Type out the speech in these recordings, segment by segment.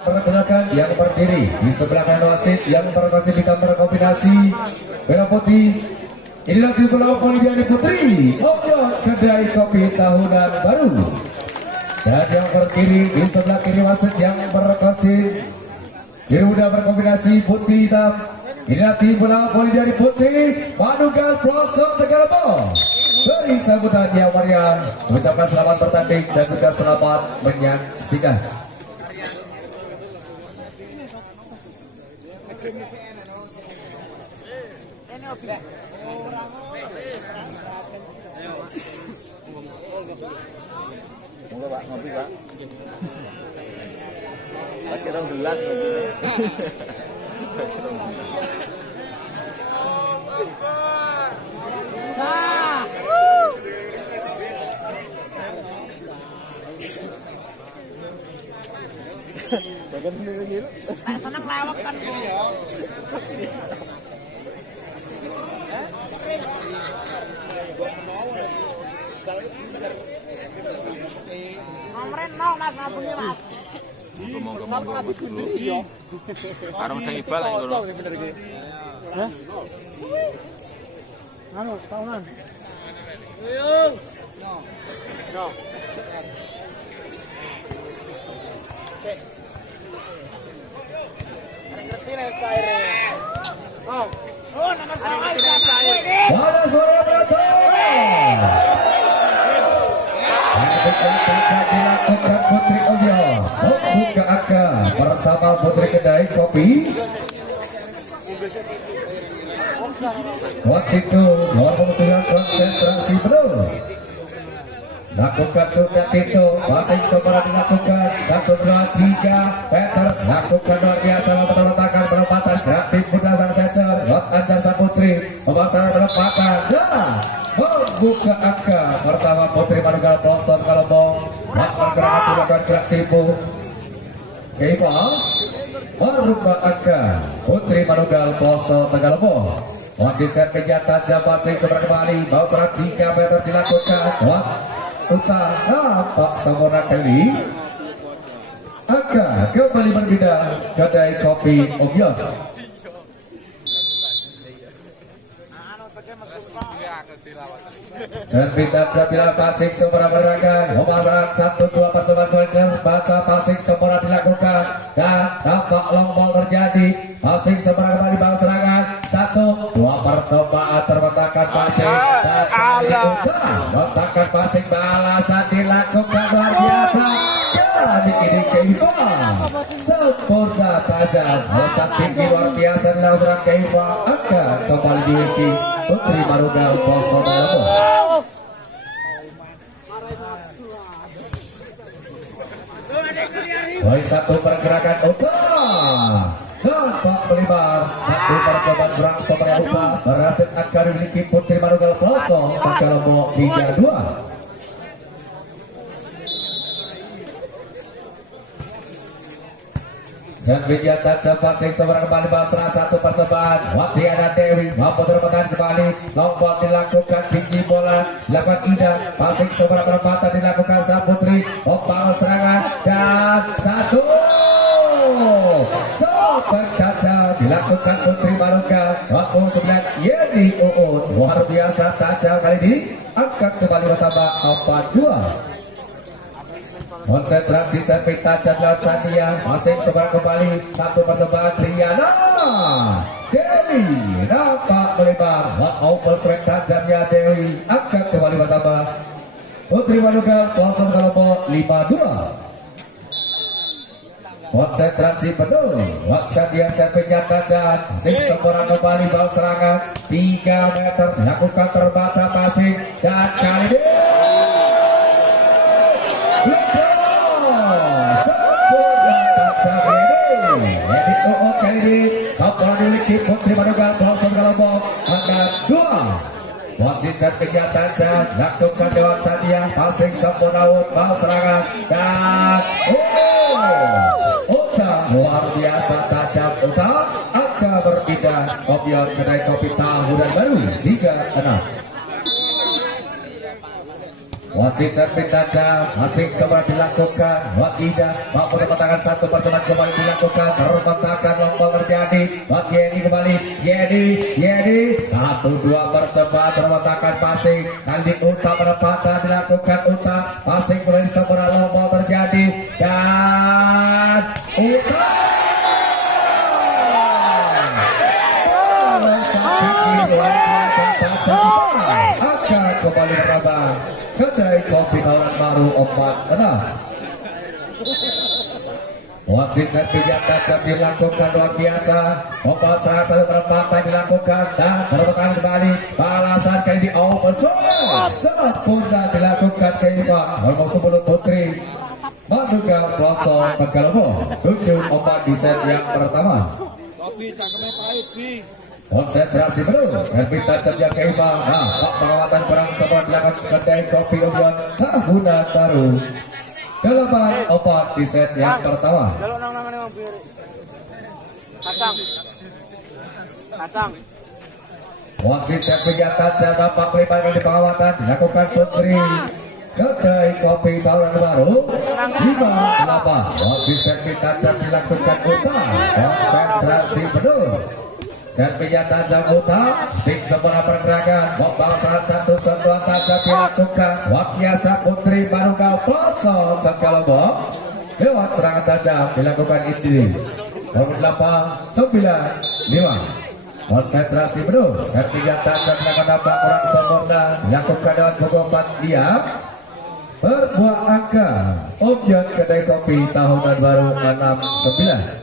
Pergerakan yang berdiri di sebelah kanan wasit yang berkasi di kamar kombinasi merah putih. Inilah tim bola Olimpiade Putri Obyok Kedai Kopi Tahunan Baru. Dan yang berdiri di sebelah kiri wasit yang berkasi biru muda berkombinasi putih hitam. Inilah tim bola Olimpiade Putri Manugal Pelosok Tegalebo. Beri sambutan yang meriah, mengucapkan selamat bertanding dan juga selamat menyaksikan. Pak, ngopi Pak. Pakai rong gelas. Bagian sendiri gitu. Sana pelawak kan. Nomren mau nas ngabungi mas. Ngomong dulu. Karena udah ibal yang ngono. Hah? Anu tahunan. No. Oh, nomor Pada sore berapa? Dilakukan Putri Obyok membuka angka pertama Putri Kedai Kopi. Waktu itu nomor 9 konsentrasi penuh. Lakukan sudah itu passing sebarang dilakukan 1, 2, 3 Peter lakukan luar biasa letakkan penempatan kreatif muda sang setter Lot Anjasa Putri memaksa penempatan dan membuka angka pertama Putri Manugal Pelosok Tegalebo. Pergerakan tindakan kreatif Keiva merubah angka Putri Manugal Pelosok Tegalebo. Wasit set kegiatan jam passing sebarang kembali mau 3 meter dilakukan utara Pak Samora Kali angka kembali berbeda Kedai Kopi Obyok. Serpitan Jabila Pasing Sempurna beragam Omaran 1-2 percobaan baca Pasing Sempurna dilakukan dan tampak lombong terjadi. Pasing Sempurna kembali bang serangan 1-2 percobaan terbentangkan Pasing dan kali letakkan Pasing balasan dilakukan luar biasa. Jadi ini Keiva sempurna tajam loncat tinggi luar biasa dilakukan Keiva angka kembali diwiki Putri Manugal Pelosok Tegalebo. Baik satu pergerakan utara tampak melebar satu percobaan berangsur menyebutkan berhasil akan dimiliki Putri Manugal Pelosok Tegalebo 3-2. Senjata cepat sing seberang kembali salah satu percobaan Watiana Dewi mampu terpetan kembali lompok dilakukan tinggi bola dilakukan Ida passing seberang perempatan dilakukan sang Putri membangun serangan dan 1 sobat caca dilakukan Putri Manugal waktu 9 Yeni Uut luar biasa tajam kali ini angkat kembali pertama 4-2. Konsentrasi servis tajam lawan Sania masing sebarang kembali satu percobaan Triana Dewi nampak melebar over strike tajamnya Dewi angkat kembali pertama Putri Manugal Pelosok Tegalebo 5-2. Konsentrasi penuh waktu dia servisnya tajam masing sebarang kembali bal serangan 3 meter dilakukan terbaca passing dan kali ini kali ini Sabtu dimiliki Putri Manugal Pelosok Tegalebo angka 2. Wasit set kegiatan dan lakukan Dewan Satya passing sempurna bal serangan dan luar biasa tajam angka berbeda Obyok Kedai Kopi Tahunan Baru 3-6. Wasit servis tajam, masih coba dilakukan. Wakidah, mampu tangan satu pertemuan kembali dilakukan. Terbentakan lompong terjadi. Buat Yeni kembali, Yeni, 1-2 percobaan terbentakan passing. Kali Uta penempatan dilakukan Uta, passing mulai sempurna lompong terjadi dan Uta. Akan kembali berkembang. Kedai kopi orang baru 4-6. Wasit servis yang tajam dilakukan luar biasa. Obat salah satu perempatan dilakukan dan terbentang kembali. Balasan kali di open sempurna dilakukan ke Ivan. Nomor 10 Putri Maduga Pelosok Tegalbo 7-4 di set yang pertama. Konsentrasi penuh, servis tajam yang ke Ivan. Pengawasan perang semua dilakukan kedai kopi Ubion tahunan baru. 8-4 di set yang pertama. Kacang. Wasit servis yang tajam nampak melibatkan di pengawasan dilakukan Putri kedai kopi tahun baru 5-8. Wasit servis tajam dilakukan Uta. Konsentrasi penuh. Servis yang tajam Uta, sing sempurna pergerakan, bombal salah satu sentuhan tajam dilakukan. Wakiasa Putri Maduga Pelosok Tegalbo lewat serangan tajam dilakukan Indri. Nomor 8-9-5. Konsentrasi penuh, servis yang tajam dilakukan nampak kurang sempurna dilakukan dengan pukul 4 diam. Berbuah angka Ubion kedai kopi tahunan baru 6-9.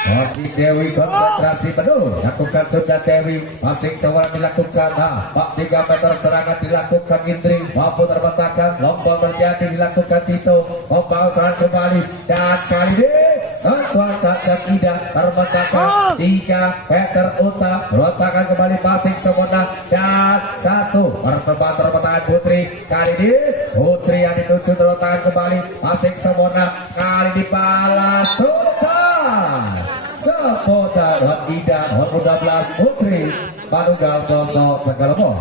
Masih Dewi konsentrasi penuh lakukan sudah Dewi, masing seorang dilakukan. 3 meter serangan dilakukan Indri, mampu terbentangkan lompong terjadi dilakukan Tito. Lompong serangan kembali dan kali ini sentuhan tajam Ida terbentangkan 3 meter Uta terbentangkan kembali masing sempurna dan 1 percobaan terbentangkan Putri. Kali ini Putri yang dituju terbentangkan kembali masing sempurna, kali dibalas tuntas. Sepota Hot Ida nomor 12 Putri Maduga Pelosok Tegalbo.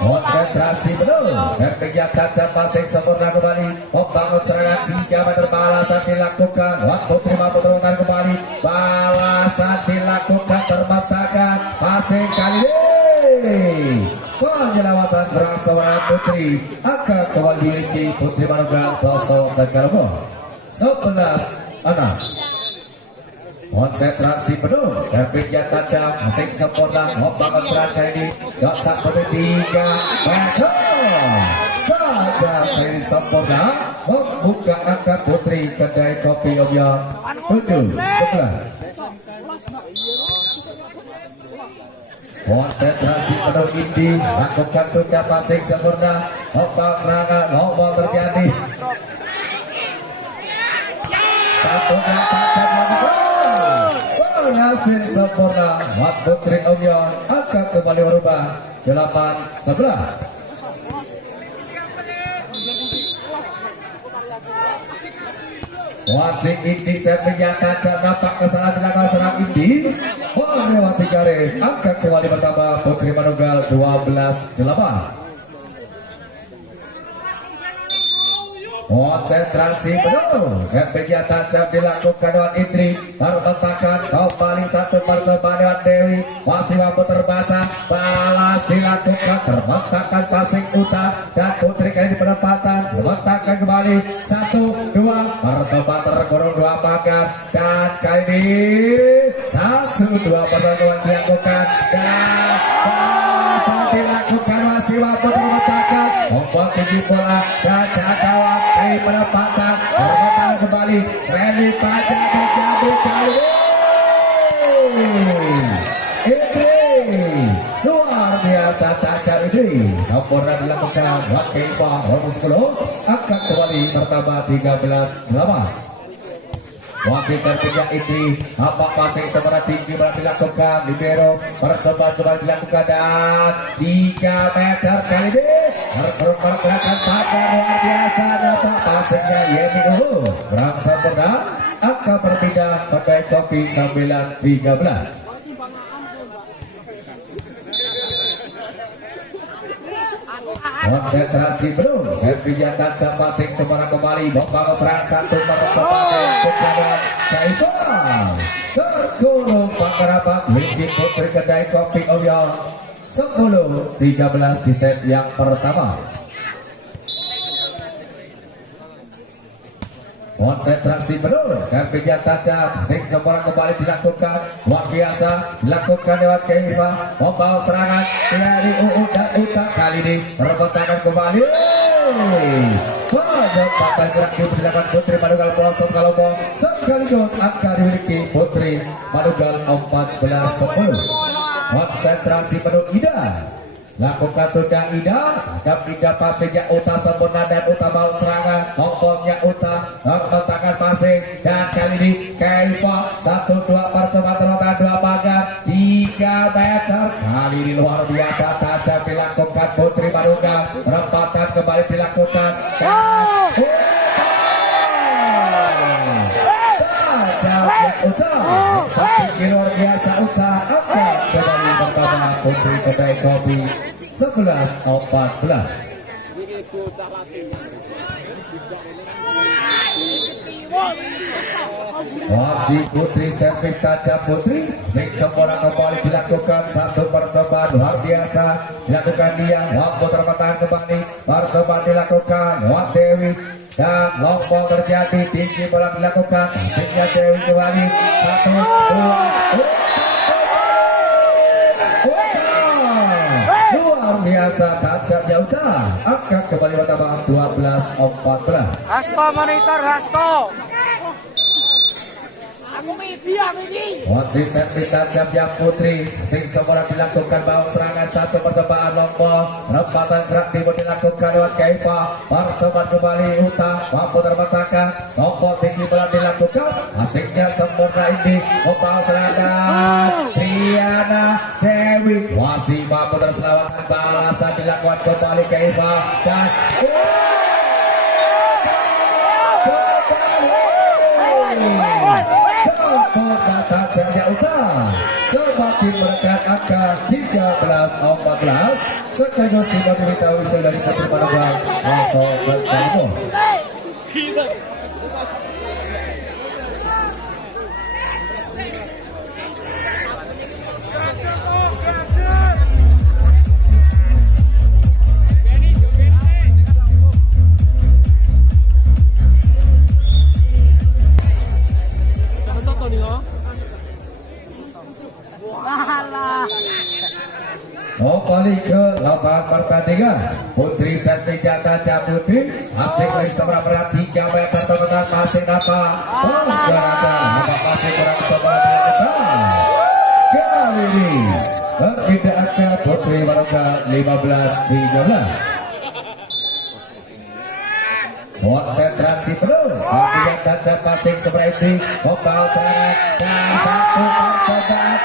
Konsentrasi penuh, servis yang tajam masing sempurna kembali. Membangun serangan 3 meter balasan dilakukan. Putri mampu terbentang kembali. Balasan dilakukan terbentangkan masing kali ini. Penyelamatan berhasil Putri akan kembali dimiliki Putri Maduga Pelosok Tegalbo. 11-6. Konsentrasi penuh, servis yang tajam masing sempurna. Membangun serangan kali ini dosa penuh 3 meter tajam kali sempurna membuka angka Putri kedai kopi Ubion 7-11. Konsentrasi penuh Indi lakukan sudah masing sempurna. Ombak serangan lompong terjadi. Satu berhasil sempurna. Putri Ubion akan kembali berubah 8-11. Wasit Indi servis yang tajam nampak kesalahan dilakukan serang Indi melewati garis, akan kembali bertambah Putri Maduga 12-8. Konsentrasi penuh, servis yang tajam dilakukan dengan Indri, terbentangkan kembali 1 percobaan dengan Dewi, masih mampu terbaca, balas dilakukan, terbentangkan passing Uta dan Putri kali di penempatan, terbentangkan kembali 1-2, percobaan tergolong 2 pagar dan kali ini 1-2 percobaan dilakukan dan balasan dilakukan, masih mampu terbentangkan, membuat tinggi bola dan jangkauan dari penempatan, terbentang kembali, rally panjang terjadi kali ini. Luar biasa tajam ini, sempurna dilakukan. Wakil Pak nomor 10 akan kembali bertambah 13-8. Wasit servisnya ini apa passing secara tinggi dilakukan. Libero percobaan kembali dilakukan dan 3 meter kali ini pergerakan pagar luar biasa. Dapat passingnya Yeni Uhu berang sempurna akan berpindah ke kopi 9-13. konsentrasi penuh. Servinya tajam passing sembarang kembali. Membangun serangan satu pertempatan kepada Kaifah. Tergolong Pakarabat Wiki Putri Kedai Kopi Olyo 10-13 di set yang pertama. Konsentrasi penuh, servinya tajam, sing sembarang kembali dilakukan, luar biasa, dilakukan lewat Kaifah, membawa serangan dari UU dan Uta kali ini, perbentangan kembali, penempatan gerak dilakukan Putri Manugal pelosok Kalobong, sekaligus angka dimiliki Putri Manugal 14-10. Konsentrasi penuh Ida. Lakukan sudah Ida, jam Ida passingnya Uta sempurna dan Uta mau serangan, ompongnya Uta, tangan passing dan kali ini Kaifah 1-2 percobaan terletak 2 pagar 3 meter, kali ini luar biasa tajam dilakukan Putri Manugal, rempatan kembali dilakukan dan tajam Uta, sakit luar biasa Uta, angkat kembali pertama Putri Kedai Kopi 11-14. Masih Putri servis tajam Putri, sing sempurna kembali dilakukan satu percobaan luar biasa dilakukan dia, mampu terpatahan kembali, percobaan dilakukan Wak Dewi dan lompong terjadi, tinggi bola dilakukan, sehingga Dewi kembali 1-2 luar biasa tajamnya Uta, angkat kembali pertama 12-14. Hasto monitor Hasto. Aku media ini. Masih servis tajam yang Putri, sing semula dilakukan bawa serangan satu percobaan lompong, rempatan gerak timur dilakukan lewat Kaifah, percobaan kembali Uta, mampu terbatakan, lompong tinggi bola dilakukan, asiknya sempurna ini, membawa serangan, Triana Dewi, masih mampu terselamatkan balasan dilakukan kembali Kaifah, dan kata Jaya Utara semakin mendekat angka 13-14, sekaligus tidak diketahui dari Putri Manugal langsung bertemu. Kembali ke lapangan pertandingan, Putri Sertija Tajam Putri asik lagi seberang berat 3 meter teman masih apa masih kurang sebelah dilakukan kali ini tidak ada Putri Manugal 15-13. Konsentrasi penuh, kemudian tajam passing seperti membawa serangan dan satu percobaan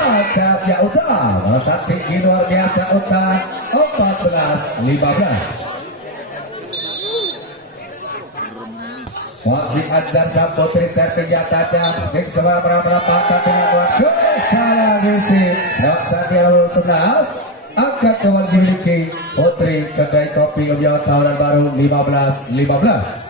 tajam ya Uta, melesat tinggi luar biasa Uta 14-15. Masih ajar sang Putri servisnya tajam, sing sebelah berapa-berapa dengan buat salah misi. Lewat Satya 11, angkat kembali dimiliki Putri Kedai Kopi Olyo Tahunan Baru 15-15.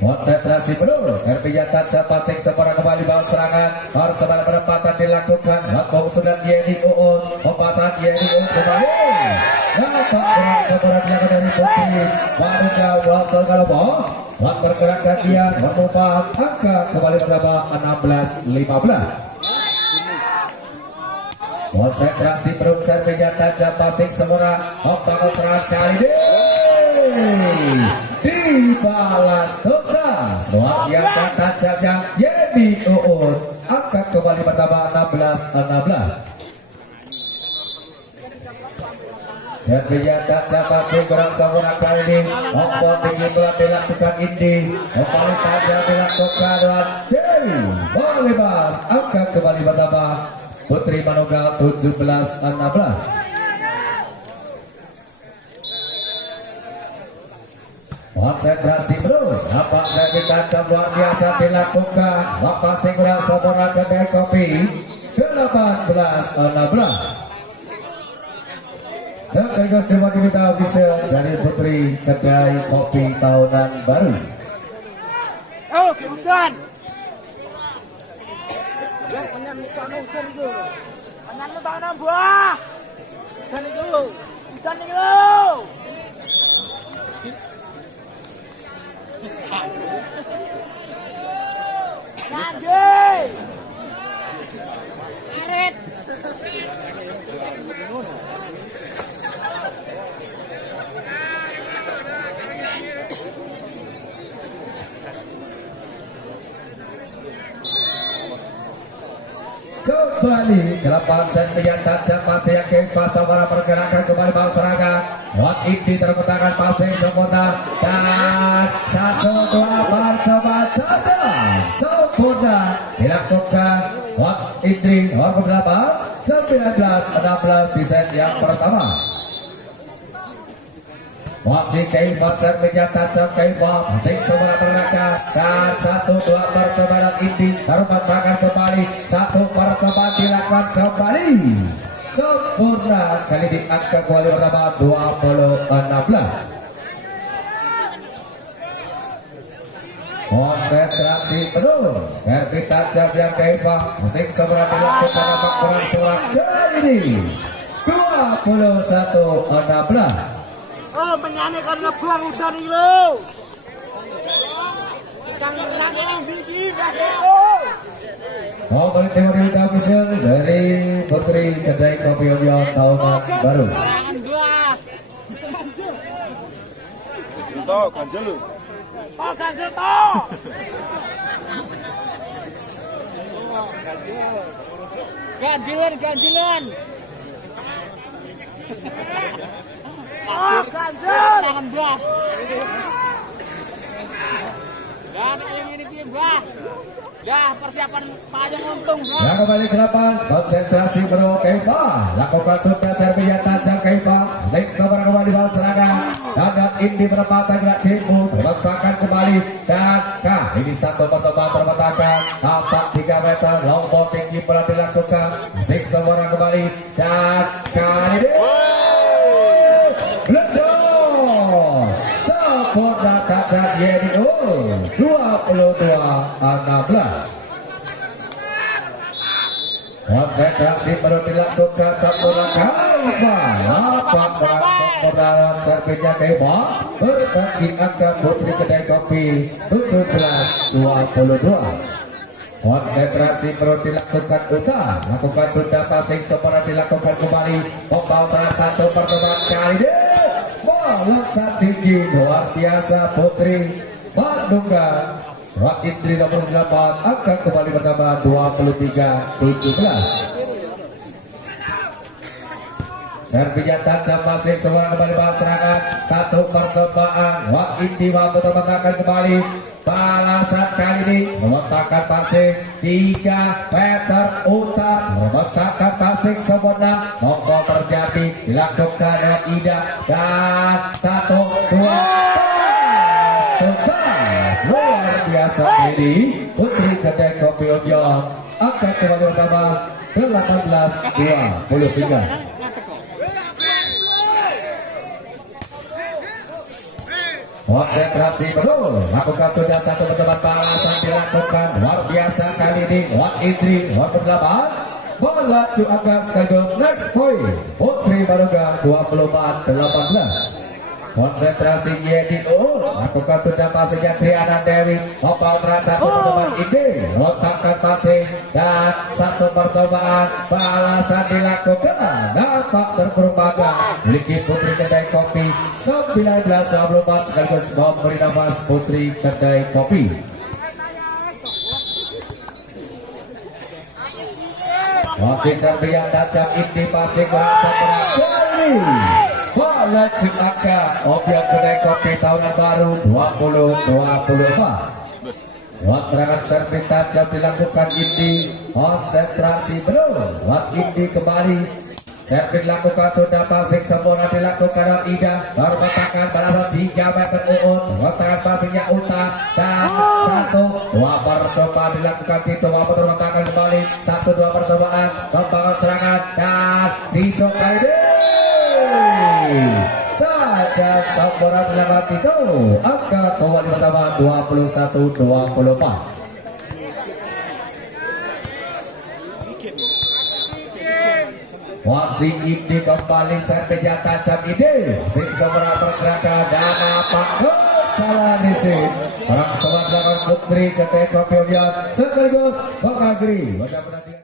Konsentrasi penuh, servinya tajam passing sempurna kembali bawa serangan, percobaan penempatan dilakukan, Lampung sudah Yedi Uun, pembahasan Yedi Uun kembali, dapat kurang sempurna dilakukan dari Putri Manugal Langsung Kalobong, buat bergerak dan dia mengubah angka kembali bernama 16-15. Konsentrasi penuh, servinya tajam passing sempurna, membangun serangan kali ini dibalas tuntas luar biasa tajamnya Yedi Uun, angkat kembali pertama 16-16. Servinya tajam masih kurang sempurna kali ini, ompong tinggi bola dilakukan Indi, kembali tajam dilakukan Dewi melebar, angkat kembali pertama Putri Manugal 17-16. Konsentrasi penuh, nampak saya tajam luar biasa dilakukan, lepas singgungan sempurna Kedai Kopi 18-16. Sekaligus terima kita official dari Putri Kedai Kopi Tahunan Baru. Oh, hujan. Ya, penyan hujan itu. Penyan hujan buah. Hujan itu. Hujan itu. Nanti. Arit. Kembali ke lapangan sentian tajam masih yang Keva Samara pergerakan kembali bawah serangan. Wat Indi terpetakan passing sempurna dan 1-2 bersama tajam sempurna dilakukan Wat Indi nomor 8 19-16 di set yang pertama. Masih Keva servisnya tajam Keva masih semua pergerakan dan 1-2 percobaan Indi taruhan tangan kembali 1 percobaan dilakukan kembali sempurna kali diangkat kembali pertama 20-16. Konsentrasi penuh servis tajam yang Keva masih semua dilakukan dapat kurang surat kali ini 21-16. Oh, penyanyi karena buang hujan ini lo. Yang menang yang tinggi, oh. Kembali teori official dari Putri Kedai Kopi Obion Tahunan Baru. Toh, ganjel lu. Oh, ganjel toh. Ganjilan. Oh, ganjel. Tangan belah. Dan yang ini belah. Dah persiapan pajang untung. Yang kembali ke lapangan konsentrasi penuh Keva lakukan sudah servisnya tajam Keva Zik sabar kembali bawah serangan dan Indi perempatan gerak timur letakkan kembali dan ini satu pertemuan terbatakan tampak 3 meter lompat tinggi pula dilakukan Zik sabar kembali dan kali ini Ledor sempurna tajam Yedi 22-16. Konsentrasi baru dilakukan sempurna Keva lapak sempurna servisnya Keva berbagi angka Putri Kedai Kopi 17-22. Konsentrasi perlu dilakukan Uta lakukan sudah passing sempurna dilakukan kembali membawa salah satu pertemuan kali ini melesat tinggi luar biasa Putri Bandungga Wat Indri nomor 8 akan kembali pertama 23-17. Servisnya tajam masih semua kembali bawah serangan satu percobaan Wat Indri mampu terbentangkan kembali balasan kali ini meletakkan passing 3 meter Uta meletakkan passing sempurna nomor terjadi dilakukan oleh Ida dan 1-2 luar biasa ini Putri Kedai Kopi Obion akan kembali pertama 18-23. Konsentrasi penuh lakukan sudah satu pertemuan balasan dilakukan luar biasa kali ini Wat Indri nomor 8 melaju agak sekaligus next point Putri Bandungga 24-18. Konsentrasi YDO lakukan sudah passingnya Triana Dewi Opal satu percobaan ini letakkan passing dan satu percobaan balasan dilakukan dapat terperupakan memiliki Putri Kedai Kopi 19-24 sekaligus memberi nafas Putri Kedai Kopi. Wakil serbian tajam ini passing berasa berhasil bola Cipaka Obion Kedai Kopi Tahunan Baru 20-24. Wat serangan servis tajam dilakukan Indi konsentrasi penuh Wat Indi kembali Servis dilakukan sudah passing sempurna dilakukan oleh Ida. Bermatakan balasan 3 meter Uut. Bermatakan passingnya Uta dan 1-2 percobaan dilakukan Tito. Mampu bermatakan kembali 1-2 percobaan kembangan serangan dan Tito kali ini tajam sempurna dilakukan Tito. Angka kembali pertama 21-24. Wasing ini kembali servisnya tajam ini. Sing seberang pergerakan dan apa kesalahan di sini. Orang sobat belakang Putri ketika Piobian sekaligus mengakhiri. Mudah-mudahan